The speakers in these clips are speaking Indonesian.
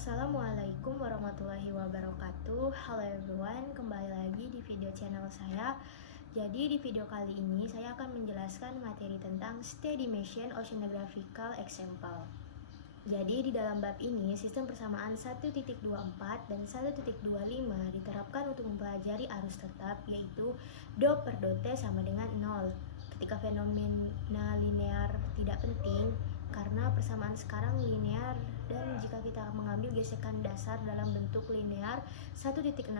Assalamualaikum warahmatullahi wabarakatuh. Halo everyone, kembali lagi di video channel saya. Jadi di video kali ini saya akan menjelaskan materi tentang Steady-Motion Oceanographical Example. Jadi di dalam bab ini sistem persamaan 1.24 dan 1.25 diterapkan untuk mempelajari arus tetap, yaitu do per do t sama dengan 0. Ketika fenomena linear tidak penting karena persamaan sekarang linear, dan jika kita mengambil gesekan dasar dalam bentuk linear 1.63,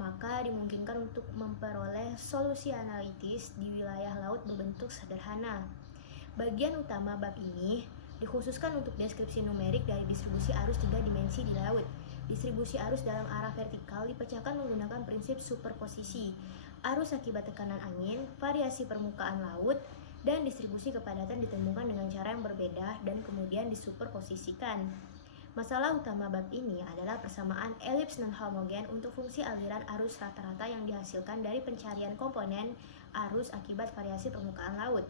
maka dimungkinkan untuk memperoleh solusi analitis di wilayah laut berbentuk sederhana. Bagian utama bab ini dikhususkan untuk deskripsi numerik dari distribusi arus 3 dimensi di laut. Distribusi arus dalam arah vertikal dipecahkan menggunakan prinsip superposisi, arus akibat tekanan angin, variasi permukaan laut, dan distribusi kepadatan ditemukan dengan cara yang berbeda dan kemudian disuperposisikan. Masalah utama bab ini adalah persamaan elips non-homogen untuk fungsi aliran arus rata-rata yang dihasilkan dari pencarian komponen arus akibat variasi permukaan laut.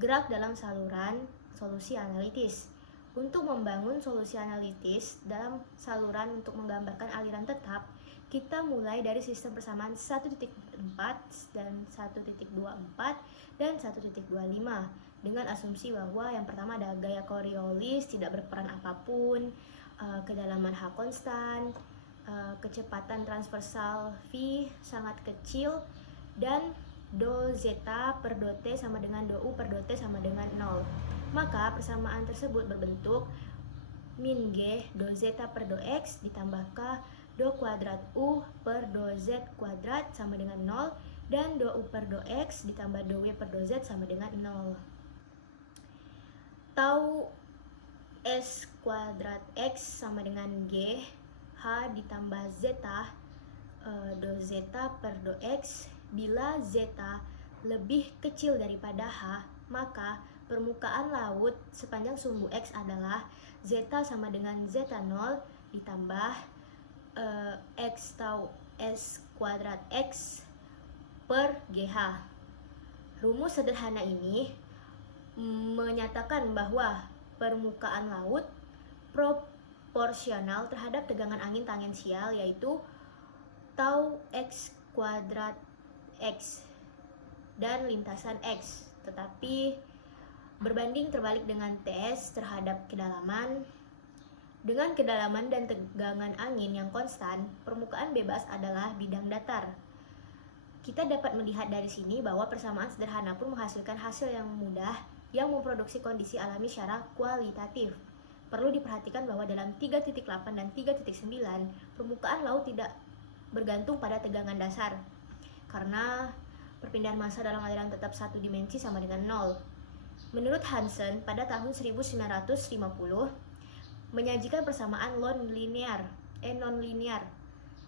Gerak dalam saluran solusi analitis. Untuk membangun solusi analitis dalam saluran untuk menggambarkan aliran tetap, kita mulai dari sistem persamaan 1.4 dan 1.24 dan 1.25 dengan asumsi bahwa yang pertama ada gaya Coriolis tidak berperan apapun, kedalaman H konstan, kecepatan transversal V sangat kecil, dan do zeta per do t sama dengan do u per do t sama dengan 0. Maka persamaan tersebut berbentuk min G do zeta per do X ditambah K do kuadrat U per do Z kuadrat sama dengan 0, dan do U per do X ditambah do W per do Z sama dengan 0. Tau S kuadrat X sama dengan G H ditambah zeta do zeta per do X. Bila zeta lebih kecil daripada H, maka permukaan laut sepanjang sumbu X adalah zeta sama dengan zeta 0 ditambah X tau S kuadrat X per GH. Rumus sederhana ini menyatakan bahwa permukaan laut proporsional terhadap tegangan angin tangensial, yaitu tau X kuadrat X dan lintasan X, tetapi berbanding terbalik dengan TS terhadap kedalaman. Dengan kedalaman dan tegangan angin yang konstan, permukaan bebas adalah bidang datar. Kita dapat melihat dari sini bahwa persamaan sederhana pun menghasilkan hasil yang mudah yang memproduksi kondisi alami secara kualitatif. Perlu diperhatikan bahwa dalam 3.8 dan 3.9, permukaan laut tidak bergantung pada tegangan dasar, karena perpindahan massa dalam aliran tetap satu dimensi sama dengan 0. Menurut Hansen pada tahun 1950 menyajikan persamaan non-linear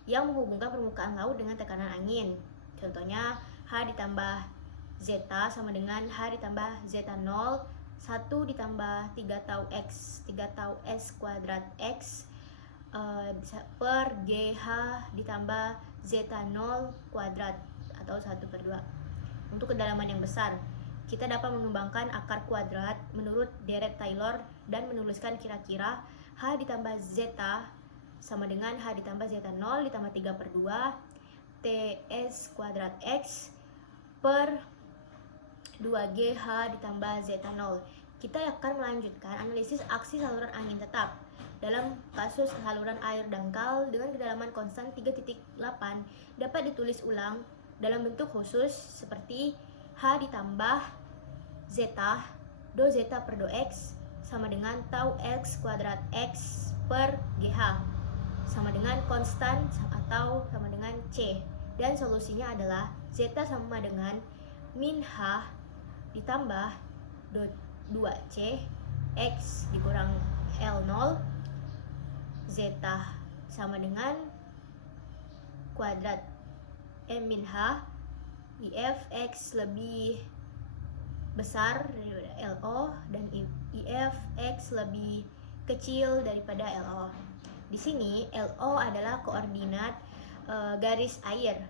yang menghubungkan permukaan laut dengan tekanan angin. Contohnya H ditambah zeta sama dengan H ditambah zeta 0, 1 ditambah 3 tau X, 3 tau S kuadrat X per GH ditambah zeta 0 kuadrat atau 1 per 2. Untuk kedalaman yang besar, kita dapat mengembangkan akar kuadrat menurut deret Taylor dan menuliskan kira-kira H ditambah zeta sama dengan H ditambah zeta 0 ditambah 3 per 2 TS kuadrat X per 2GH ditambah zeta 0. Kita akan melanjutkan analisis aksi saluran angin tetap. Dalam kasus saluran air dangkal dengan kedalaman konstan 3.8 dapat ditulis ulang dalam bentuk khusus seperti H ditambah zeta do zeta per do X sama dengan tau X kuadrat X per GH sama dengan konstan atau sama dengan C, dan solusinya adalah zeta sama dengan min H ditambah do 2C X dikurang L0, zeta sama dengan kuadrat M min H IF X lebih besar daripada LO dan IF X lebih kecil daripada LO. Di sini LO adalah koordinat garis air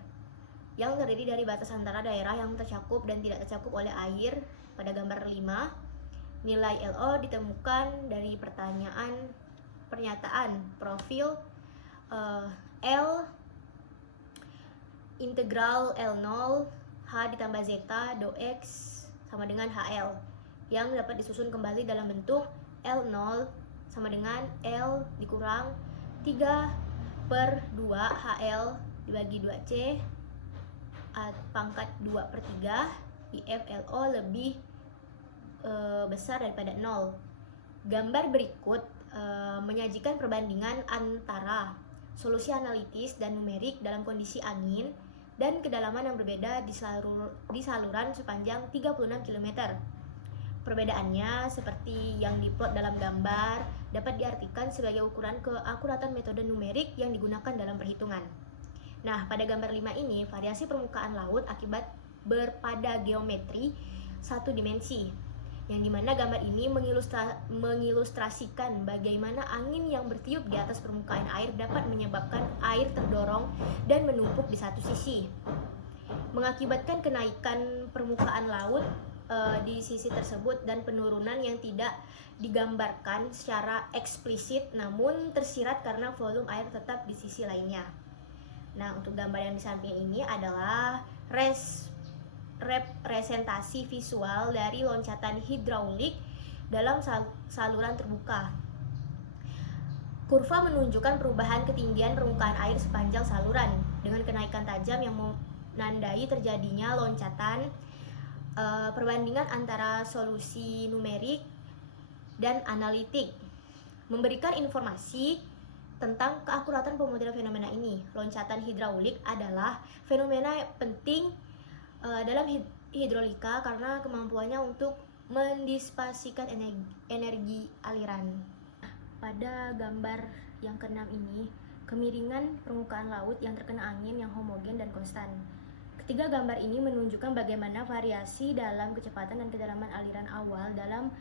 yang terdiri dari batas antara daerah yang tercakup dan tidak tercakup oleh air pada gambar 5. Nilai LO ditemukan dari pertanyaan pernyataan profil L integral L0 H ditambah zeta do X sama dengan HL yang dapat disusun kembali dalam bentuk L0 sama dengan L dikurang 3/2 HL dibagi 2C pangkat 2/3 IF LO lebih besar daripada 0. Gambar berikut menyajikan perbandingan antara solusi analitis dan numerik dalam kondisi angin dan kedalaman yang berbeda di saluran sepanjang 36 km. Perbedaannya seperti yang diplot dalam gambar dapat diartikan sebagai ukuran keakuratan metode numerik yang digunakan dalam perhitungan. Nah, pada gambar 5 ini variasi permukaan laut akibat berpada geometri satu dimensi, yang dimana gambar ini mengilustrasikan bagaimana angin yang bertiup di atas permukaan air dapat menyebabkan air terdorong dan menumpuk di satu sisi, mengakibatkan kenaikan permukaan laut di sisi tersebut dan penurunan yang tidak digambarkan secara eksplisit namun tersirat karena volume air tetap di sisi lainnya. Nah, untuk gambar yang di samping ini adalah representasi visual dari loncatan hidraulik dalam saluran terbuka. Kurva menunjukkan perubahan ketinggian permukaan air sepanjang saluran dengan kenaikan tajam yang menandai terjadinya loncatan. Perbandingan antara solusi numerik dan analitik memberikan informasi tentang keakuratan pemodelan fenomena ini. Loncatan hidraulik adalah fenomena penting dalam hidrolika karena kemampuannya untuk mendisipasikan energi aliran. Pada gambar yang ke-6 ini, kemiringan permukaan laut yang terkena angin yang homogen dan konstan. Ketiga gambar ini menunjukkan bagaimana variasi dalam kecepatan dan kedalaman aliran awal dalam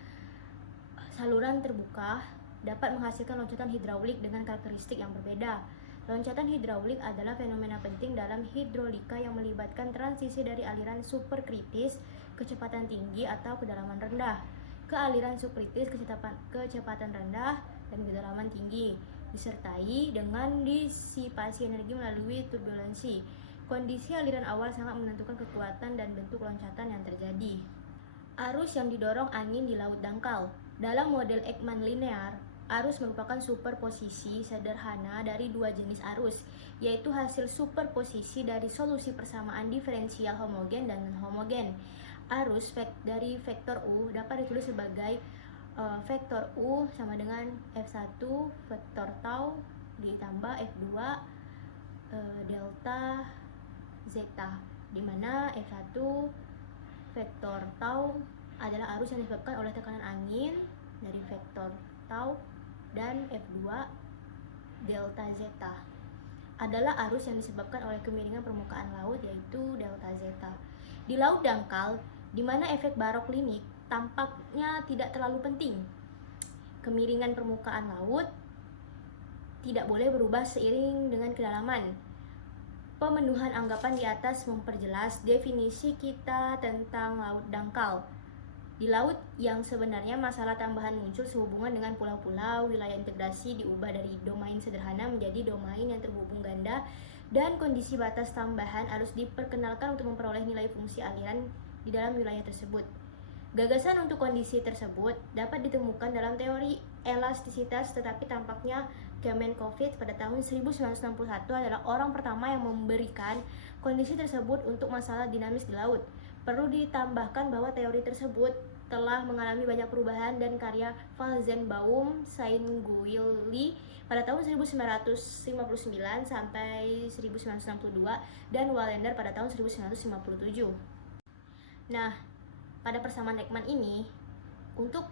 saluran terbuka dapat menghasilkan loncatan hidraulik dengan karakteristik yang berbeda. Loncatan hidraulik adalah fenomena penting dalam hidrolika yang melibatkan transisi dari aliran superkritis kecepatan tinggi atau kedalaman rendah ke aliran subkritis kecepatan rendah dan kedalaman tinggi, disertai dengan disipasi energi melalui turbulensi. Kondisi aliran awal sangat menentukan kekuatan dan bentuk loncatan yang terjadi. Arus yang didorong angin di laut dangkal. Dalam model Ekman linear, arus merupakan superposisi sederhana dari dua jenis arus, yaitu hasil superposisi dari solusi persamaan diferensial homogen dan non-homogen. Arus dari vektor U dapat ditulis sebagai vektor U sama dengan F1 vektor tau ditambah F2 delta zeta, di mana F1 vektor tau adalah arus yang disebabkan oleh tekanan angin dari vektor tau, dan F2 delta zeta adalah arus yang disebabkan oleh kemiringan permukaan laut, yaitu delta zeta. Di laut dangkal, di mana efek baroklinik tampaknya tidak terlalu penting, kemiringan permukaan laut tidak boleh berubah seiring dengan kedalaman. Pemenuhan anggapan di atas memperjelas definisi kita tentang laut dangkal. Di laut yang sebenarnya masalah tambahan muncul sehubungan dengan pulau-pulau, wilayah integrasi diubah dari domain sederhana menjadi domain yang terhubung ganda, dan kondisi batas tambahan harus diperkenalkan untuk memperoleh nilai fungsi aliran di dalam wilayah tersebut. Gagasan untuk kondisi tersebut dapat ditemukan dalam teori elastisitas, tetapi tampaknya Kamenkovic pada tahun 1961 adalah orang pertama yang memberikan kondisi tersebut untuk masalah dinamis di laut. Perlu ditambahkan bahwa teori tersebut telah mengalami banyak perubahan dan karya Falzenbaum, Sainguilly pada tahun 1959 sampai 1962 dan Wallander pada tahun 1957. Nah, pada persamaan Ekman ini, untuk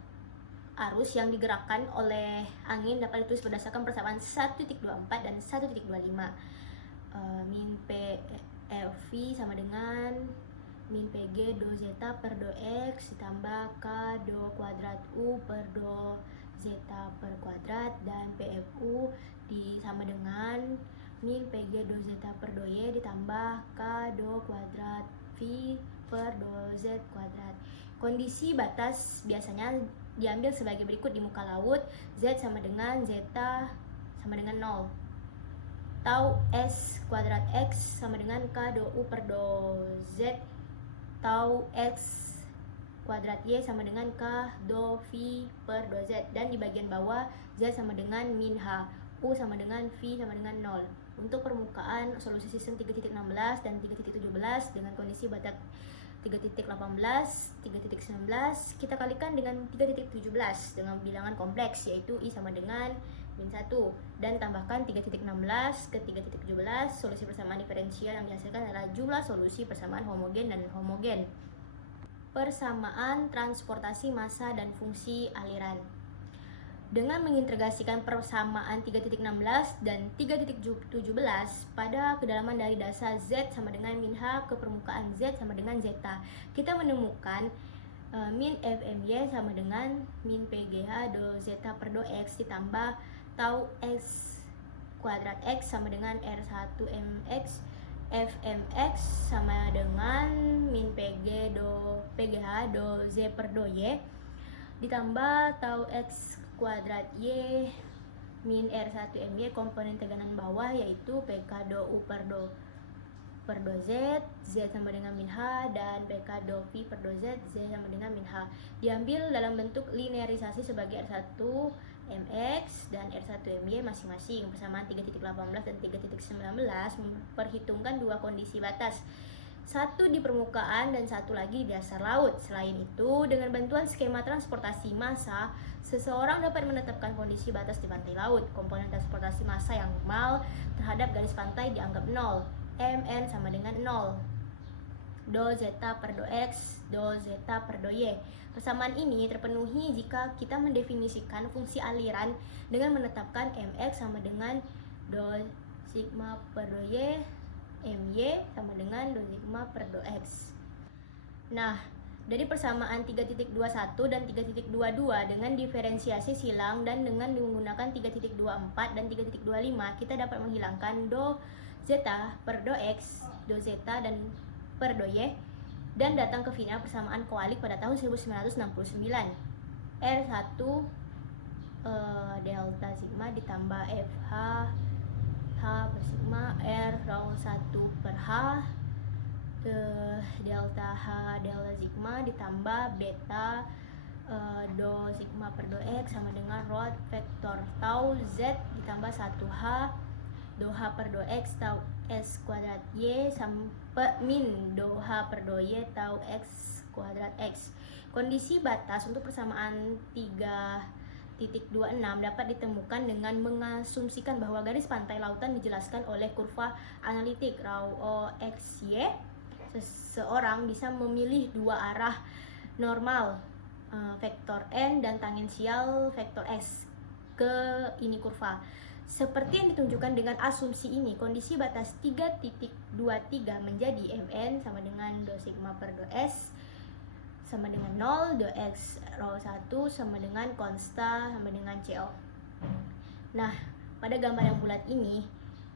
arus yang digerakkan oleh angin dapat ditulis berdasarkan persamaan 1.24 dan 1.25. Min PFV sama dengan min PG do zeta per do X ditambah K do kuadrat U per do zeta per kuadrat, dan PFU sama dengan min PG do zeta per do Y ditambah K do kuadrat V per do Z kuadrat. Kondisi batas biasanya diambil sebagai berikut di muka laut. Z sama dengan zeta sama dengan 0. Tau S kuadrat X sama dengan K do U per do Z. Tau X kuadrat Y sama dengan K do V per do Z. Dan di bagian bawah Z sama dengan min H, U sama dengan V sama dengan 0. Untuk permukaan solusi sistem 3.16 dan 3.17 dengan kondisi batas 3.18, 3.19 kita kalikan dengan 3.17 dengan bilangan kompleks, yaitu I sama dengan min 1, dan tambahkan 3.16 ke 3.17. Solusi persamaan diferensial yang dihasilkan adalah jumlah solusi persamaan homogen dan non-homogen. Persamaan transportasi massa dan fungsi aliran. Dengan mengintegrasikan persamaan 3.16 dan 3.17 pada kedalaman dari dasar Z sama dengan min H ke permukaan Z sama dengan zeta, kita menemukan min FMY sama dengan min PGH do zeta per do X ditambah tau X kuadrat X sama dengan R1MX Fmx sama dengan min PGH do Z per do Y ditambah tau X kuadrat Y min R1MY komponen tekanan bawah, yaitu PK do U per do Z, Z sama dengan min H, dan PK do V per do Z, Z sama dengan min H. Diambil dalam bentuk linearisasi sebagai R1MX dan R1MY masing-masing. Persamaan 3.18 dan 3.19 memperhitungkan dua kondisi batas, satu di permukaan dan satu lagi di dasar laut. Selain itu, dengan bantuan skema transportasi massa, seseorang dapat menetapkan kondisi batas di pantai laut. Komponen transportasi massa yang normal terhadap garis pantai dianggap 0. Mn sama dengan 0. Do zeta per do X, do zeta per do Y. Persamaan ini terpenuhi jika kita mendefinisikan fungsi aliran dengan menetapkan Mx sama dengan do sigma per do Y, My sama dengan do sigma per do X. Nah, dari persamaan 3.21 dan 3.22 dengan diferensiasi silang dan dengan menggunakan 3.24 dan 3.25, kita dapat menghilangkan do zeta per do X, do zeta dan per do Y, dan datang ke final persamaan koalik pada tahun 1969. R1 delta sigma ditambah FH H per sigma R rho 1 per H delta H delta sigma ditambah beta do sigma per do X sama dengan rho vektor tau Z ditambah 1H do H per do X tau S kuadrat Y sampai min do H per do Y tau X kuadrat X. Kondisi batas untuk persamaan 3.26 dapat ditemukan dengan mengasumsikan bahwa garis pantai lautan dijelaskan oleh kurva analitik rho XY. Seseorang bisa memilih dua arah normal vektor N dan tangensial vektor S ke ini kurva. Seperti yang ditunjukkan dengan asumsi ini, kondisi batas 3.23 menjadi Mn sama dengan do sigma per do S sama dengan 0, do X rho 1 sama dengan konsta sama dengan CO. Nah, pada gambar yang bulat ini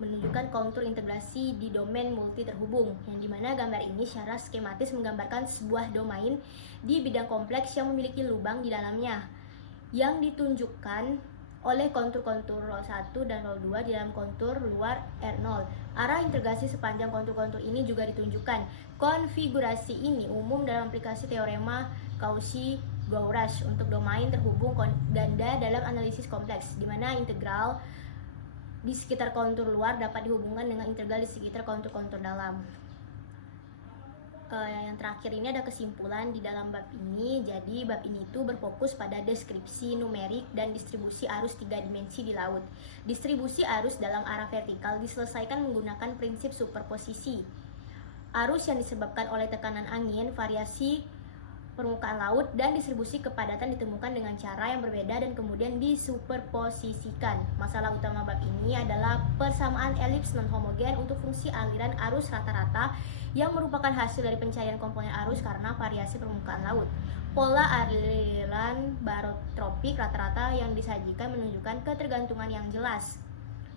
menunjukkan kontur integrasi di domain multi terhubung, yang dimana gambar ini secara skematis menggambarkan sebuah domain di bidang kompleks yang memiliki lubang di dalamnya, yang ditunjukkan oleh kontur-kontur rho 1 dan rho 2 di dalam kontur luar R0. Arah integrasi sepanjang kontur-kontur ini juga ditunjukkan. Konfigurasi ini umum dalam aplikasi teorema Cauchy-Gowrash untuk domain terhubung ganda dalam analisis kompleks, di mana integral di sekitar kontur luar dapat dihubungkan dengan integral di sekitar kontur-kontur dalam. Yang terakhir ini ada kesimpulan di dalam bab ini. Jadi bab ini itu berfokus pada deskripsi numerik dan distribusi arus 3 dimensi di laut. Distribusi arus dalam arah vertikal diselesaikan menggunakan prinsip superposisi. Arus yang disebabkan oleh tekanan angin, variasi permukaan laut, dan distribusi kepadatan ditemukan dengan cara yang berbeda dan kemudian disuperposisikan. Masalah utama bab ini adalah persamaan elips non-homogen untuk fungsi aliran arus rata-rata yang merupakan hasil dari pencarian komponen arus karena variasi permukaan laut. Pola aliran barotropik rata-rata yang disajikan menunjukkan ketergantungan yang jelas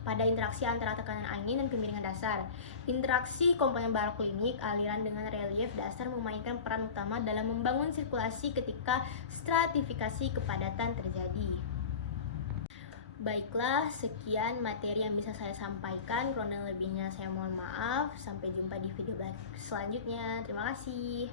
pada interaksi antara tekanan angin dan kemiringan dasar. Interaksi komponen baroklinik, aliran dengan relief dasar memainkan peran utama dalam membangun sirkulasi ketika stratifikasi kepadatan terjadi. Baiklah, sekian materi yang bisa saya sampaikan. Kurang dan lebihnya saya mohon maaf. Sampai jumpa di video selanjutnya. Terima kasih.